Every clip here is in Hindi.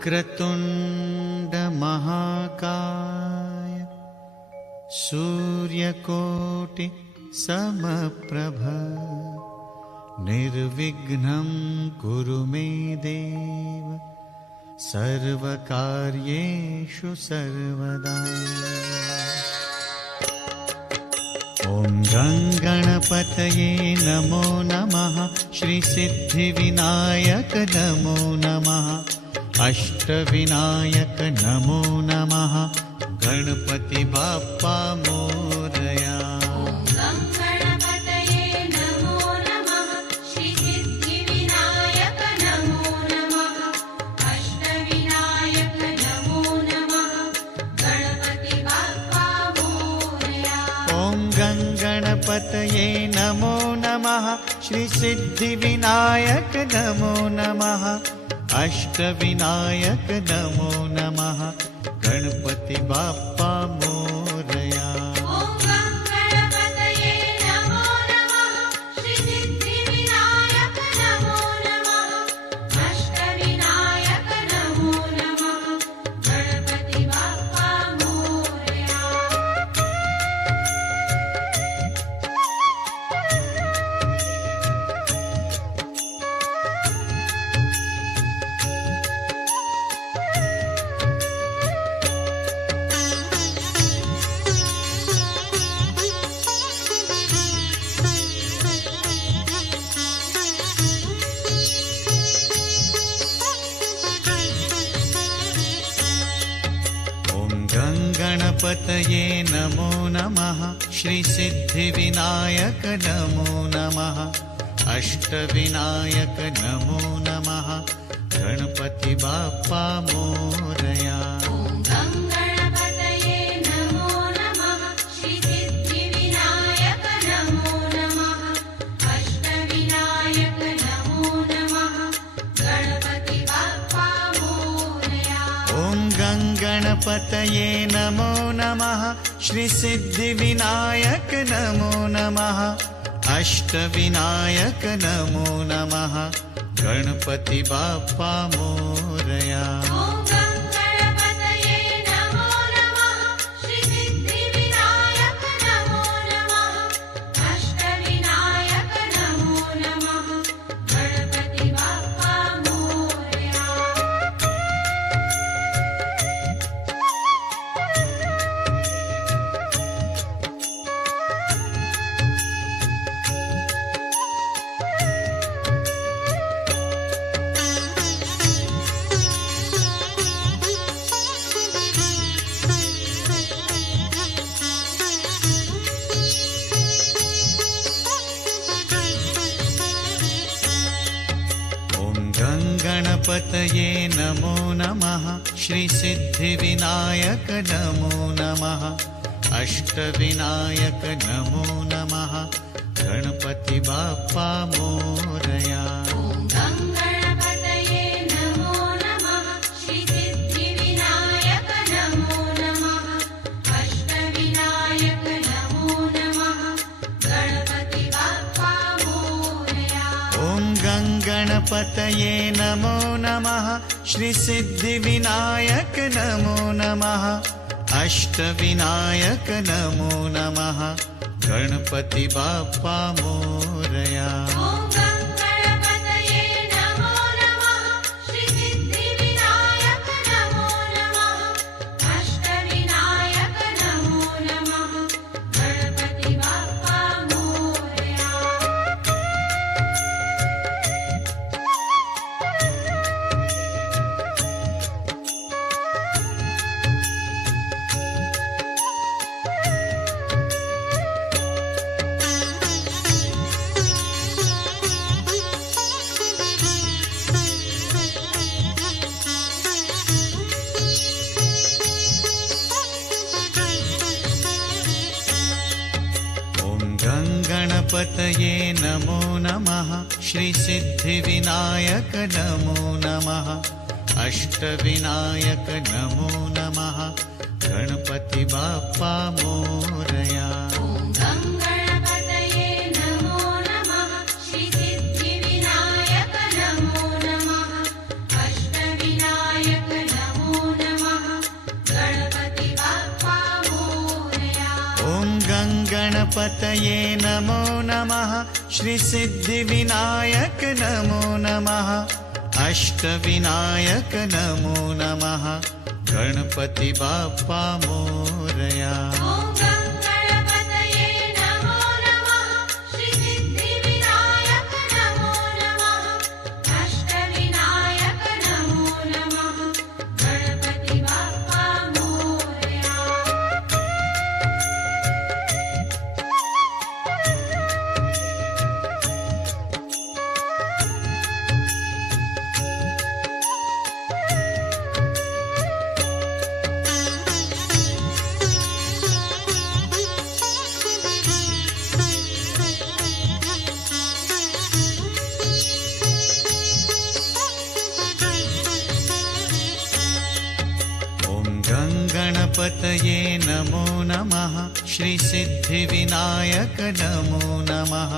वक्रतुण्ड महाकाय सूर्यकोटि समप्रभ निर्विघ्नं कुरु मे देव सर्वकार्येषु सर्वदा। ॐ गणपतये नमो नमः। श्रीसिद्धिविनायक नमो नमः। अष्टविनायक नमो नमः। गणपति बाप्पा मोरया। गणपतये नमो नमः। श्रीसिद्धिविनायक नमो नमः। अष्टविनायक नमो नमः। गणपति बाप्पा मोरया। गणपतये नमो नमः। श्रीसिद्धिविनायक नमो नमः। अष्टविनायक नमो नमः। गणपति बाप्पा मोरया। गणपतये नमो नमः। श्रीसिद्धिविनायक नमो नमः। अष्टविनायक नमो नमः। गणपति बाप्पा मोरया। गणपतये नमो नमः। श्रीसिद्धिविनायक नमो नमः। अष्टविनायक नमो नमः। गणपति बाप्पा मोरया। गणपतये नमो नमः। श्रीसिद्धिविनायक नमो नमः। अष्टविनायक नमो नमः। गणपति बाप्पा मोरया। गणपतये नमो नमः। श्रीसिद्धिविनायक नमो नमः। अष्टविनायक नमो नमः। गणपति बाप्पा मोरया। श्रीसिद्धिविनायक नमो नमः। अष्टविनायक गणपतये नमो नमः श्रीसिद्धिविनायक नमो नमः अष्टविनायक नमो नमः गणपति बाप्पा मोरया। गणपतये नमो नमः श्रीसिद्धिविनायक नमो नमः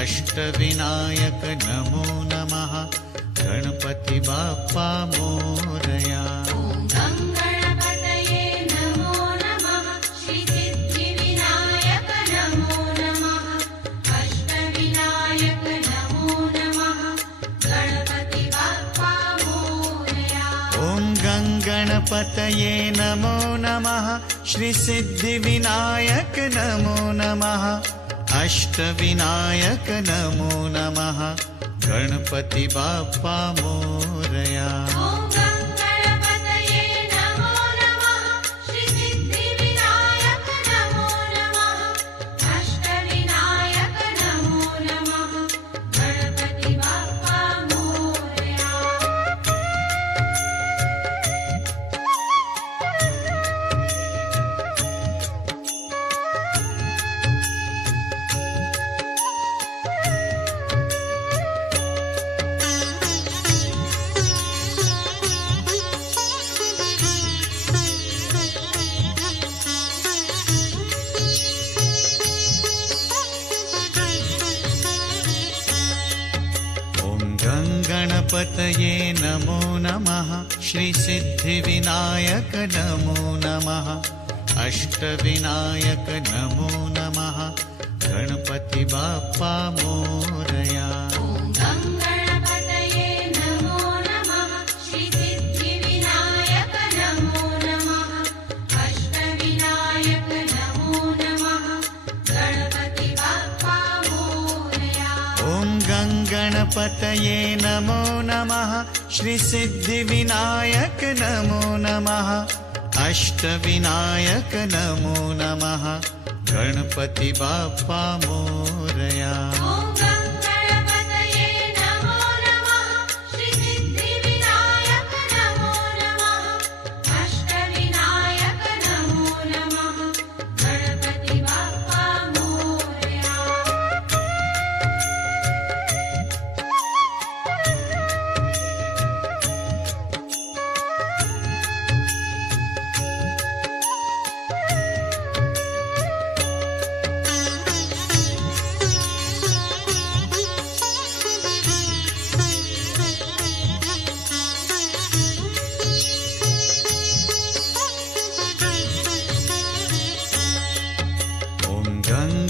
अष्टविनायक नमो नमः गणपति बाप्पा मोरया। गणपतये नमो नमः श्रीसिद्धिविनायक नमो नमः अष्टविनायक नमो नमः गणपति बाप्पा मोरया। गणपतये नमो नमः श्रीसिद्धिविनायक नमो नमः अष्टविनायक नमो नमः गणपति बाप्पा मोरया। गणपतये नमो नमः श्रीसिद्धिविनायक नमो नमः अष्टविनायक नमो नमः गणपति बाप्पा मोरया।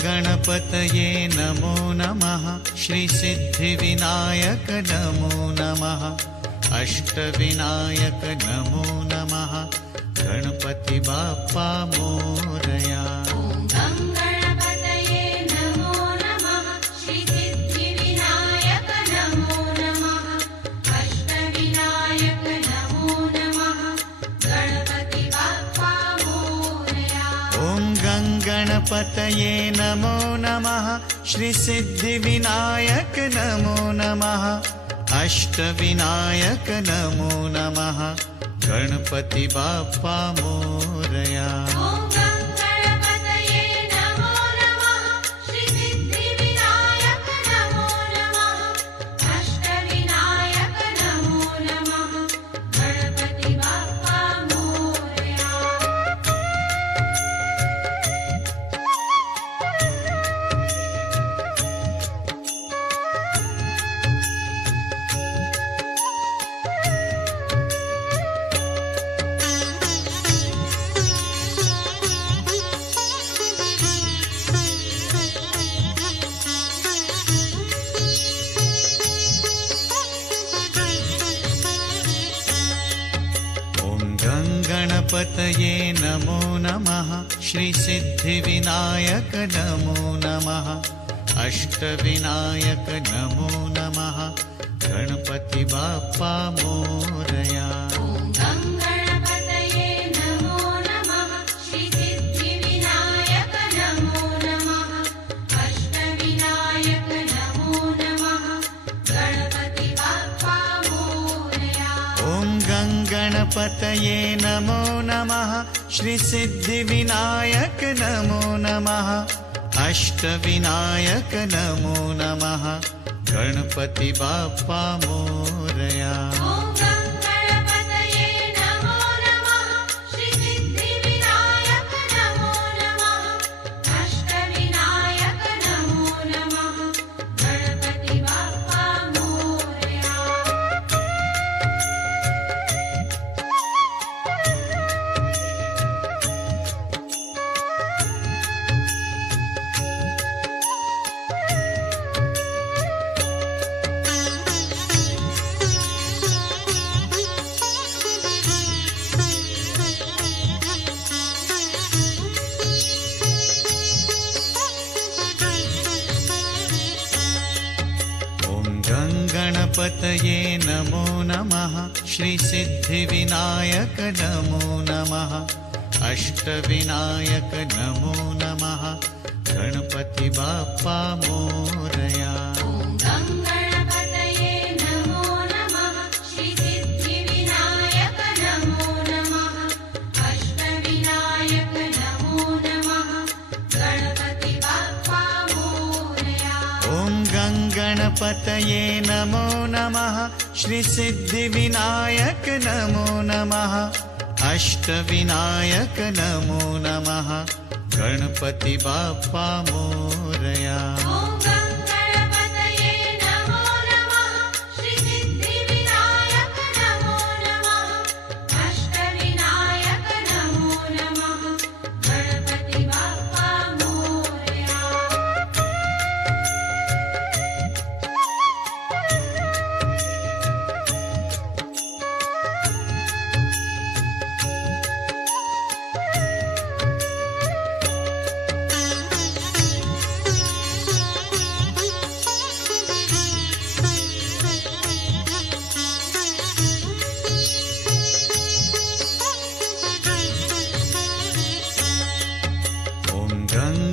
गणपतये नमो नमः श्रीसिद्धिविनायक नमो नमः अष्टविनायक नमो नमः गणपति बाप्पा मोरया। गणपतये नमो नमः श्रीसिद्धिविनायक नमो नमः अष्टविनायक नमो नमः गणपति बाप्पा मोरया। गणपतये नमो नमः श्रीसिद्धिविनायक नमो नमः अष्टविनायक नमो नमः गणपति बाप्पा मोरया। गणपतये नमो नमः श्रीसिद्धिविनायक नमो नमः अष्टविनायक नमो नमः गणपति बाप्पा मोरया। गणपतये नमो नमः श्रीसिद्धिविनायक नमो नमः अष्टविनायक नमो नमः गणपति बाप्पा मोरया। गणपतये नमो नमः श्रीसिद्धिविनायक नमो नमः अष्टविनायक नमो नमः गणपति बाप्पा मोरया।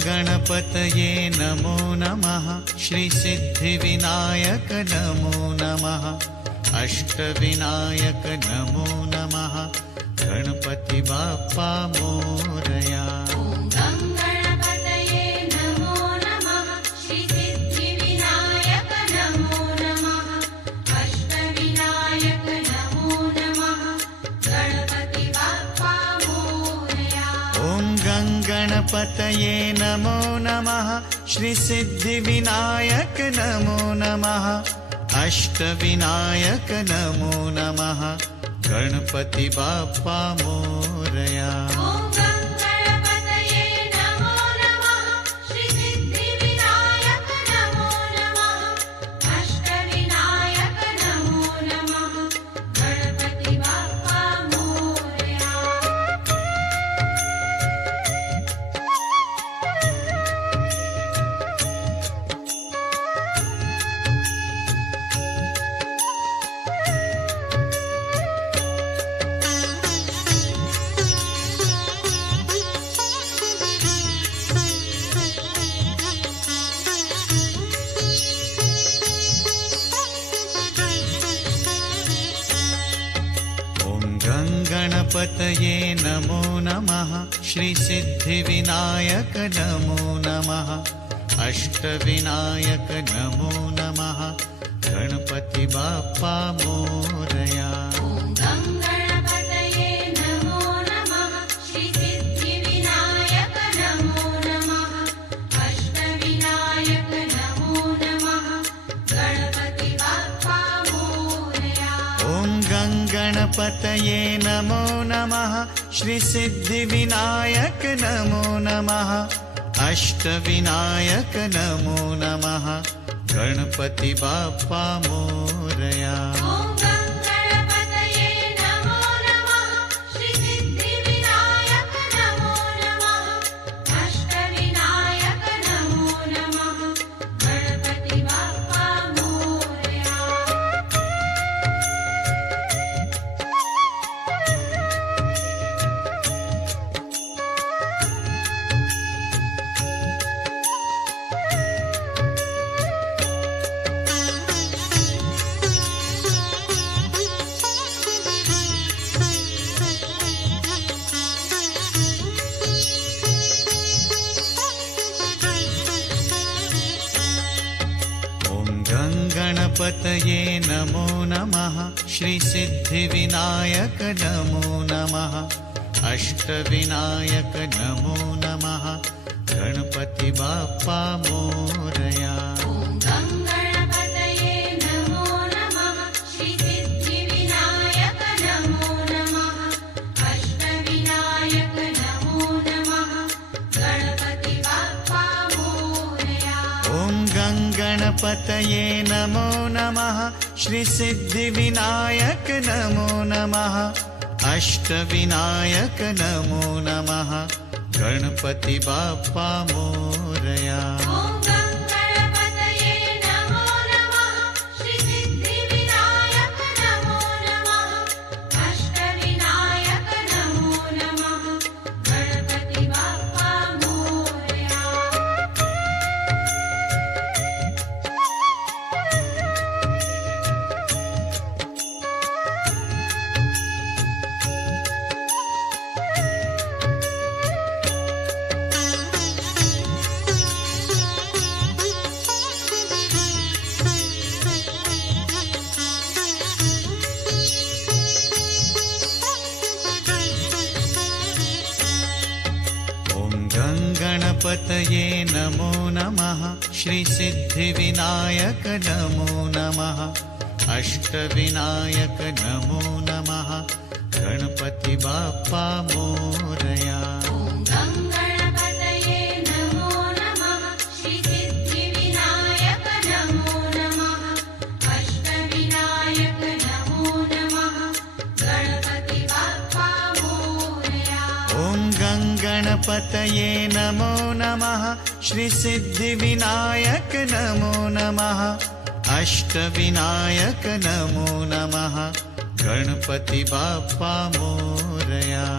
गणपतये नमो नमः श्रीसिद्धिविनायक नमो नमः अष्टविनायक नमो नमः गणपति बाप्पा मोरया। गणपतये नमो नमः श्रीसिद्धिविनायक नमो नमः अष्टविनायक नमो नमः गणपति बाप्पा मोरया। गणपतये नमो नमः श्रीसिद्धिविनायक नमो नमः अष्टविनायक नमो नमः गणपति बाप्पा मोरया। गणपतये नमो नमः श्रीसिद्धिविनायक नमो नमः अष्टविनायक नमो नमः गणपति बाप्पा मोरया। गणपतये नमो नमः श्रीसिद्धिविनायक गणपतये नमो नमः श्रीसिद्धिविनायक नमो नमः अष्टविनायक नमो नमः गणपति बाप्पा मोरया। गणपतये नमो नमः श्रीसिद्धिविनायक नमो नमः अष्टविनायक नमो नमः गणपति बाप्पा मोरया। गणपतये नमो नमः श्रीसिद्धिविनायक नमो नमः अष्टविनायक नमो नमः गणपति बाप्पा मोरया। गणपतये नमो नमः श्रीसिद्धिविनायक नमो नमः अष्टविनायक नमो नमः गणपति बाप्पा मोरया।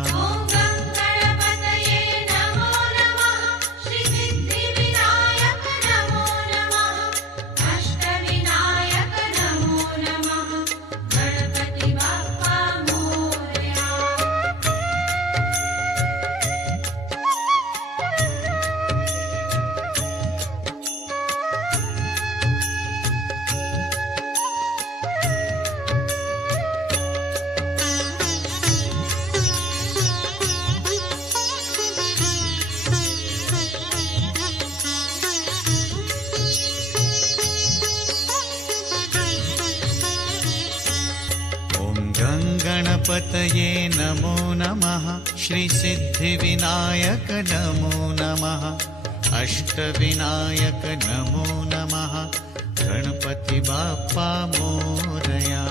गणपतये नमो नमः श्रीसिद्धिविनायक नमो नमः अष्टविनायक नमो नमः गणपति बाप्पा मोरया।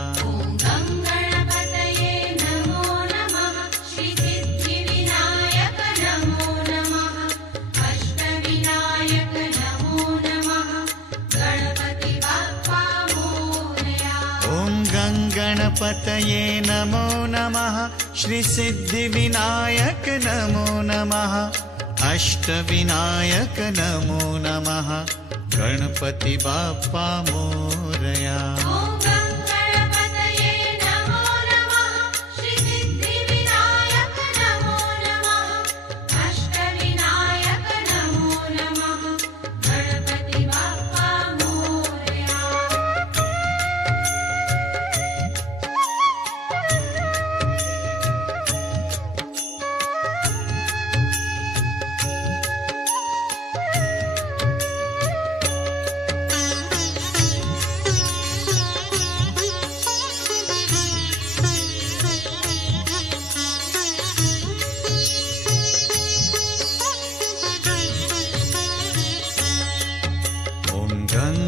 गणपतये नमो नमः श्रीसिद्धिविनायक नमो नमः अष्टविनायक नमो नमः गणपति बाप्पा मोरया।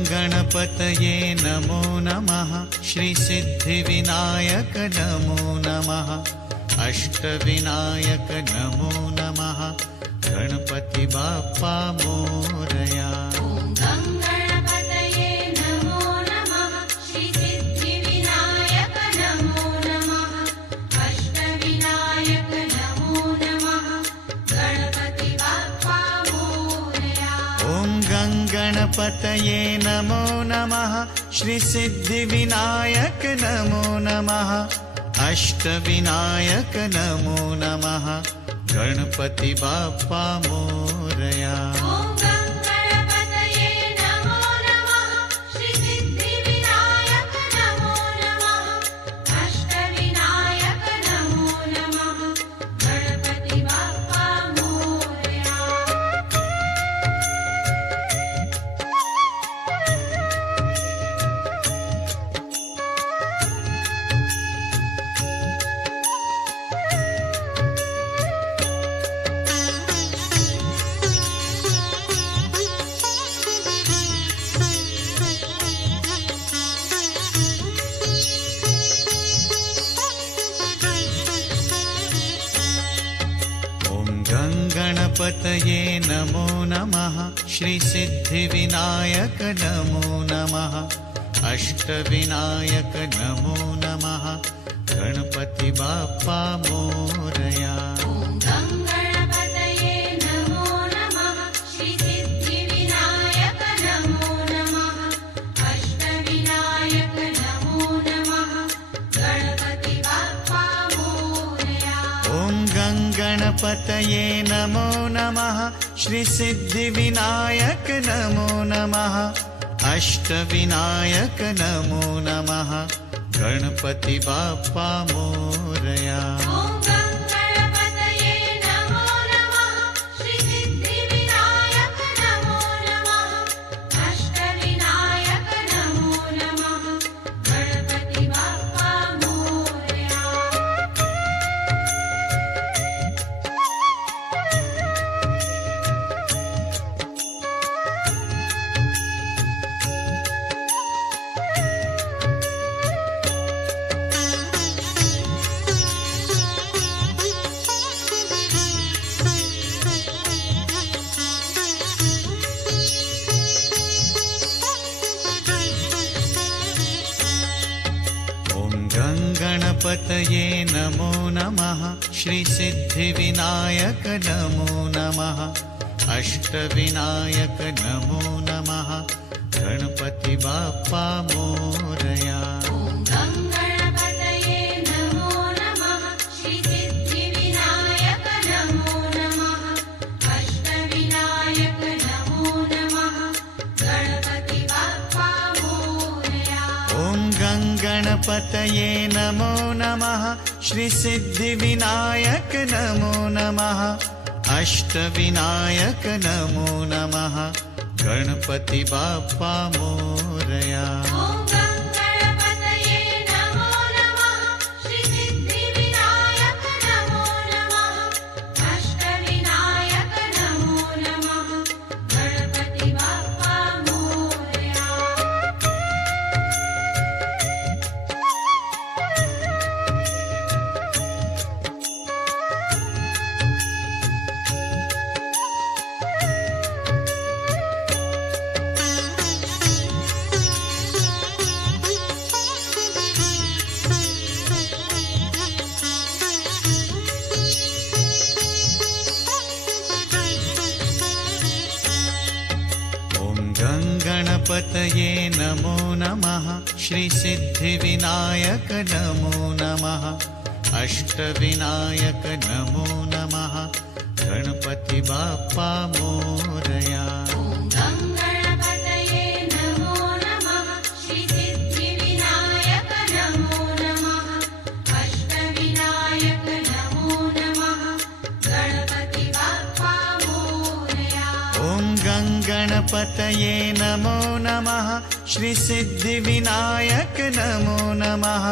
गणपतये नमो नमः श्रीसिद्धिविनायक नमो नमः अष्टविनायक नमो नमः गणपति बाप्पा मोरया। गणपतये नमो नमः श्रीसिद्धिविनायक नमो नमः अष्टविनायक नमो नमः गणपति बाप्पा मोरया। गणपतये नमो नमः श्रीसिद्धिविनायक गणपतये नमो नमः श्रीसिद्धिविनायक नमो नमः अष्टविनायक नमो नमः गणपति बाप्पा मोरया। गणपतये नमो नमः श्रीसिद्धिविनायक नमो नमः अष्टविनायक नमो नमः गणपति बाप्पा मोरया। गणपतये नमो नमः श्रीसिद्धिविनायक नमो नमः अष्टविनायक नमो नमः गणपति बाप्पा मोरया। गणपतये नमो नमः श्रीसिद्धिविनायक नमो नमः अष्टविनायक नमो नमः गणपति बाप्पा मोरया। गणपतये नमो नमः श्रीसिद्धिविनायक नमो नमः अष्टविनायक नमो नमः गणपति बाप्पा मोरया। गणपतये नमो नमः श्रीसिद्धिविनायक नमो नमः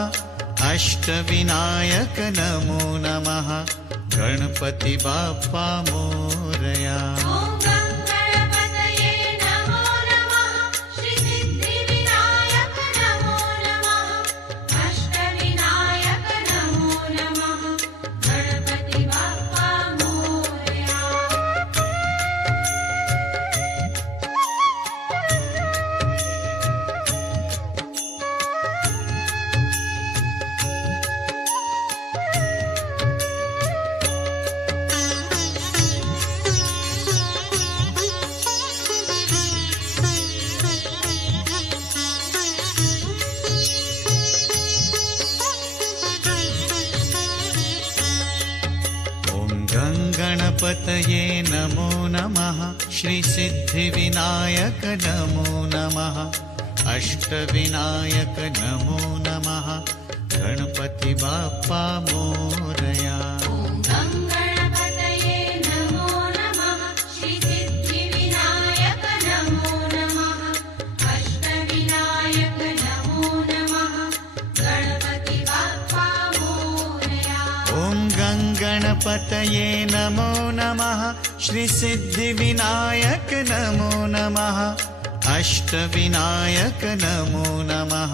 अष्टविनायक नमो नमः गणपति बाप्पा मोरया। गणपतये नमो नमः श्रीसिद्धिविनायक नमो नमः अष्टविनायक नमो नमः गणपति बाप्पा मोरया। गणपतये नमो नमः श्रीसिद्धिविनायक नमो नमः अष्टविनायक नमो नमः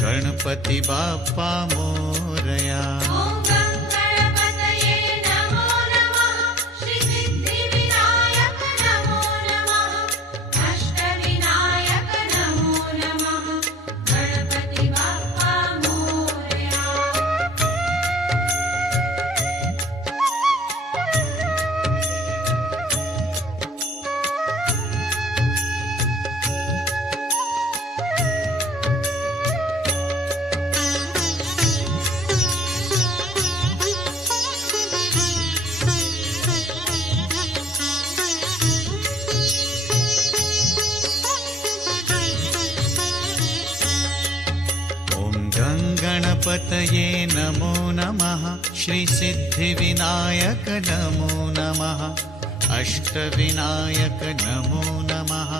गणपति बाप्पा मोरया। गणपतये नमो नमः श्रीसिद्धिविनायक गणपतये नमो नमः श्रीसिद्धिविनायक नमो नमः अष्टविनायक नमो नमः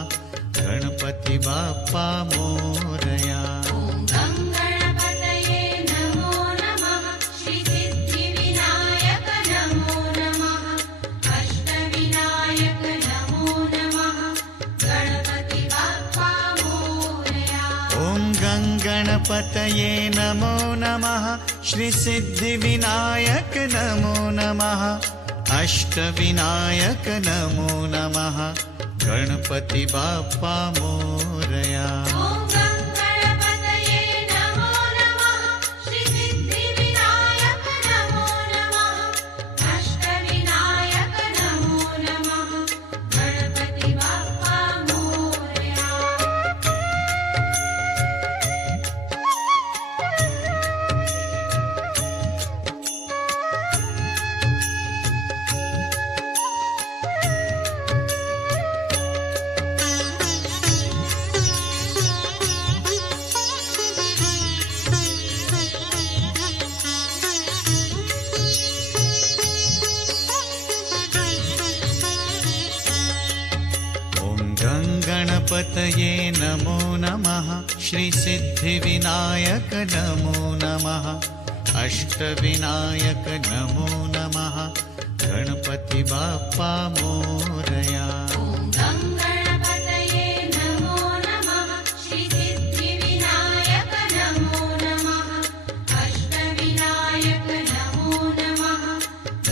गणपति बाप्पा मोरया। ॐ गणपतये नमो नमः श्रीसिद्धिविनायक नमो नमः अष्टविनायक नमो नमः गणपति बाप्पा मोरया। ॐ गणपतये नमो नमः श्रीसिद्धिविनायक नमो नमः अष्टविनायक नमो नमः गणपति बाप्पा मोरया। ॐ गणपतये नमो नमः श्रीसिद्धिविनायक नमो नमः अष्टविनायक नमो नमः गणपति बाप्पा मोरया। गणपतये नमो नमः श्रीसिद्धिविनायक नमो नमः अष्टविनायक नमो नमः गणपति बाप्पा मोरया। ॐ गणपतये नमो नमः श्रीसिद्धिविनायक नमो नमः अष्टविनायक नमो नमः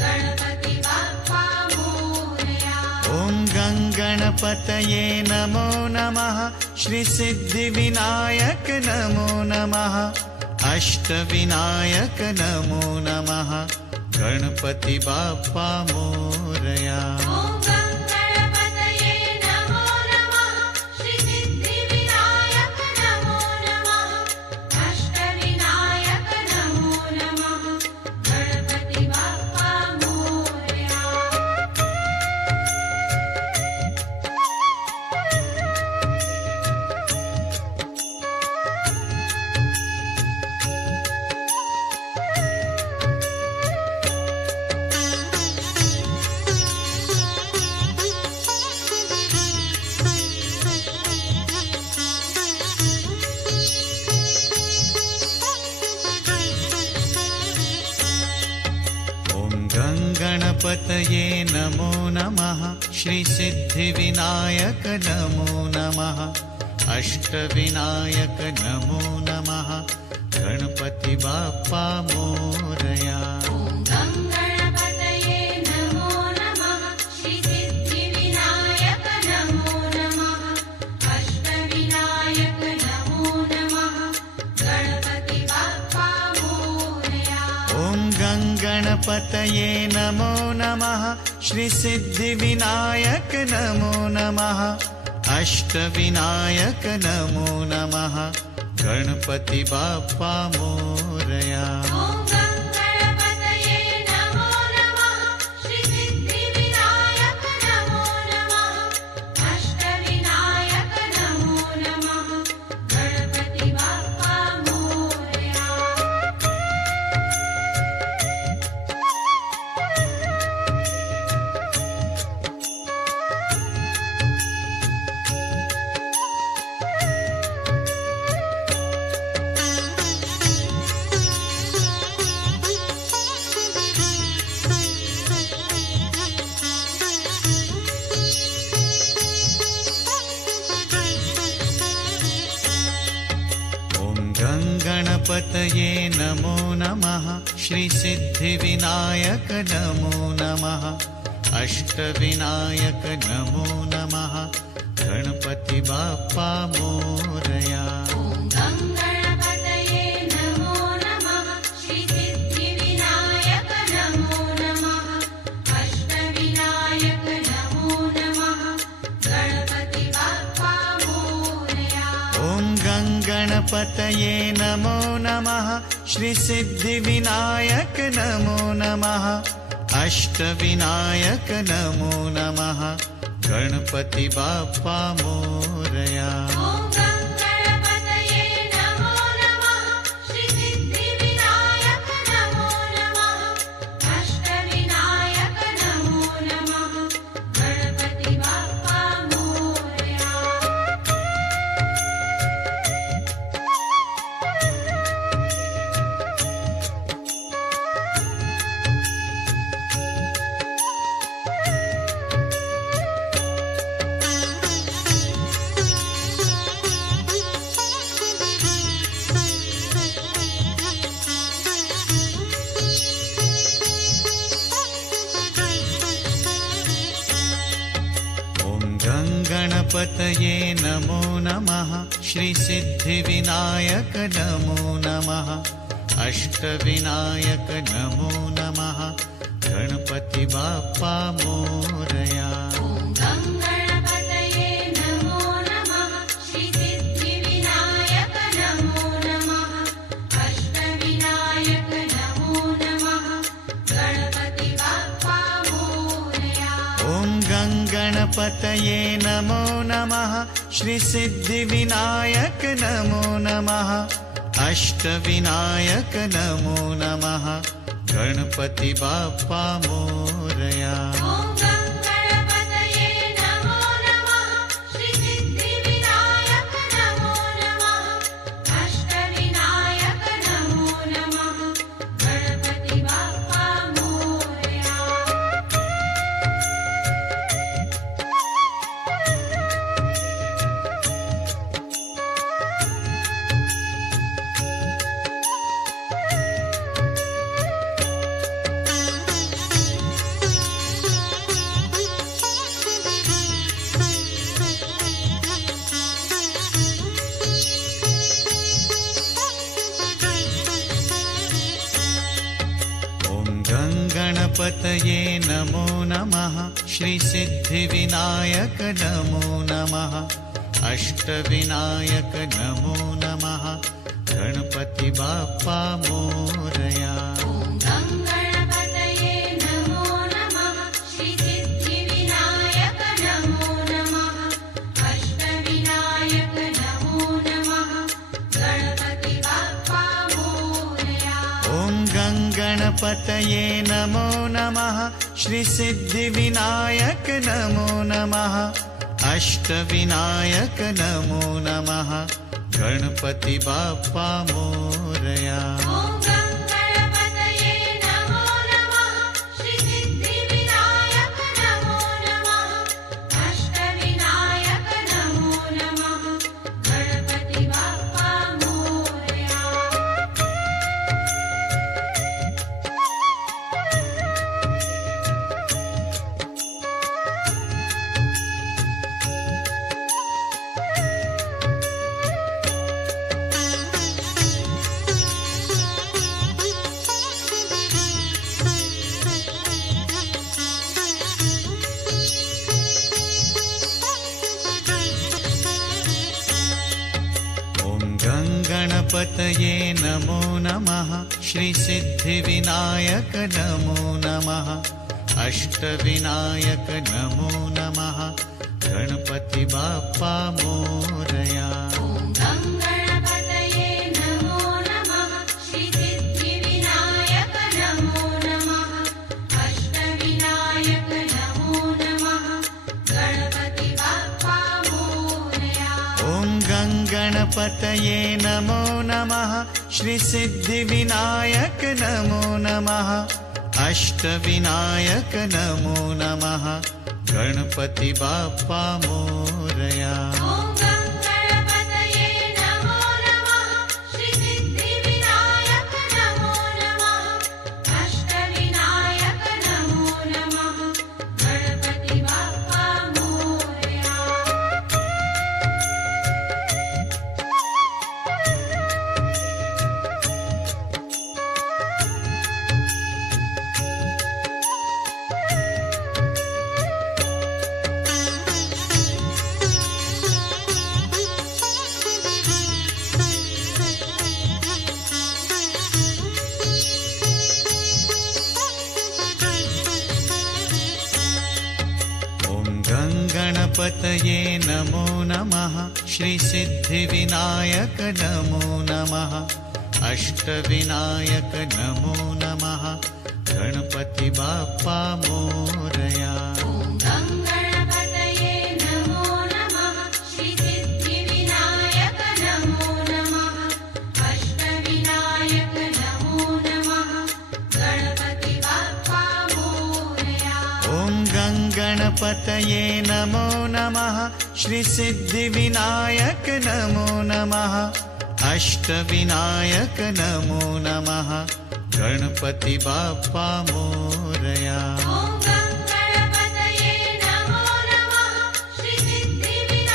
गणपति बाप्पा मोरया। ॐ गणपतये नमो नमः श्रीसिद्धिविनायक नमो नमः अष्टविनायक नमो नमः गणपति बाप्पा मोरया। ॐ गणपतये नमो नमः श्रीसिद्धिविनायक नमो नमः अष्टविनायक नमो नमः गणपति बाप्पा मोरया। गणपतये नमो नमः श्रीसिद्धिविनायक नमो नमः अष्टविनायक नमो नमः गणपति बाप्पा मोरया। ॐ गणपतये नमो नमः श्रीसिद्धिविनायक नमो नमः अष्टविनायक नमो नमः गणपति बाप्पा मोरया। ॐ गणपतये नमो नमः श्रीसिद्धिविनायक नमो नमः अष्टविनायक नमो नमः गणपति बाप्पा मोरया। ॐ गणपतये नमो नमः श्रीसिद्धिविनायक नमो नमः अष्टविनायक नमो नमः गणपति बाप्पा मोरया। गणपतये नमो नमः श्रीसिद्धिविनायक नमो नमः अष्टविनायक नमो नमः गणपति बाप्पा मोरया। ॐ गणपतये नमो नमः श्रीसिद्धिविनायक नमो नमः अष्टविनायक नमो नमः गणपति बाप्पा मोरया। ॐ गणपतये नमो नमः श्रीसिद्धिविनायक नमो नमः अष्टविनायक नमो नमः गणपति बाप्पा मोरया। ॐ गणपतये नमो नमः श्रीसिद्धिविनायक गणपतये नमो नमः श्रीसिद्धिविनायक नमो नमः अष्टविनायक नमो नमः गणपति बाप्पा मोरया। ॐ गं गणपतये नमो नमः श्रीसिद्धिविनायक नमो नमः अष्टविनायक नमो नमः गणपति बाप्पा मोरया। ॐ गं गणपतये नमो नमः श्रीसिद्धिविनायक नमो नमः अष्टविनायक नमो नमः गणपति बाप्पा मोरया। ॐ गं गणपतये नमो नमः श्रीसिद्धिविनायक नमो नमः अष्टविनायक नमो नमः गणपति बाप्पा मोरया। गणपतये नमो नमः श्रीसिद्धिविनायक नमो नमः अष्टविनायक नमो नमः गणपति बाप्पा मोरया। ॐ गं गणपतये नमो नमः श्रीसिद्धिविनायक नमो नमः अष्टविनायक नमो नमः गणपति बाप्पा मोरया। ॐ गं गणपतये नमो नमः श्रीसिद्धिविनायक नमो नमः अष्टविनायक नमो नमः गणपति बाप्पा मोरया। ॐ गं गणपतये नमो नमः श्रीसिद्धिविनायक नमो नमः अष्टविनायक नमो नमः गणपति बाप्पा मोरया। गणपतये नमो नमः श्रीसिद्धिविनायक नमो नमः अष्टविनायक नमो नमः गणपति बाप्पा मोरया। ॐ गं गणपतये नमो नमः श्रीसिद्धिविनायक नमो नमः अष्टविनायक नमो नमः गणपति बाप्पा मोरया। ॐ गं गणपतये नमो नमः श्रीसिद्धिविनायक नमो नमः अष्टविनायक नमो नमः गणपति बाप्पा मोरया। ॐ गं गणपतये नमो नमः श्रीसिद्धिविनायक नमो नमः अष्टविनायक नमो नमः गणपति बाप्पा मोरया। गणपतये नमो नमः श्रीसिद्धिविनायक नमो नमः अष्टविनायक नमो नमः गणपति बाप्पा मोरया। ॐ गं गणपतये नमो नमः श्रीसिद्धिविनायक नमो नमः अष्टविनायक नमो नमः गणपति बाप्पा मोरया। ॐ गं गणपतये नमो नमः श्रीसिद्धिविनायक नमो नमः अष्टविनायक नमो नमः गणपति बाप्पा मोरया। ॐ गं गणपतये नमो नमः श्रीसिद्धिविनायक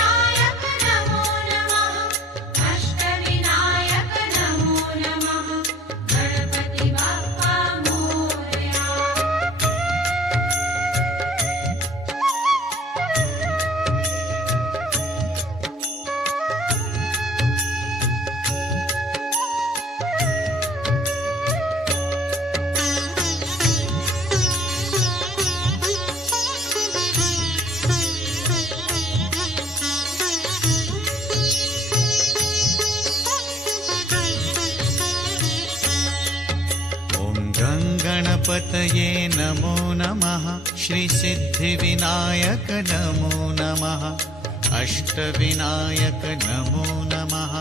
गणपतये नमो नमः श्रीसिद्धिविनायक नमो नमः अष्टविनायक नमो नमः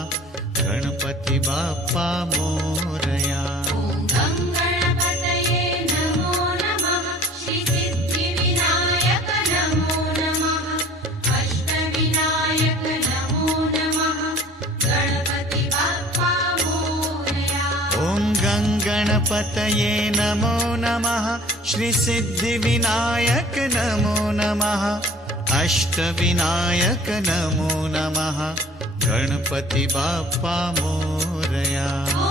गणपति बाप्पा मोरया ॐ गङ्गणपतये नमो नमः श्रीसिद्धिविनायक नमो नमः अष्टविनायक नमो नमः गणपति बाप्पा मोरया ॐ गङ्गणपतये नमो नमः श्रीसिद्धिविनायक नमो नमः अष्टविनायक नमो नमः गणपति बाप्पा मोरया ॐ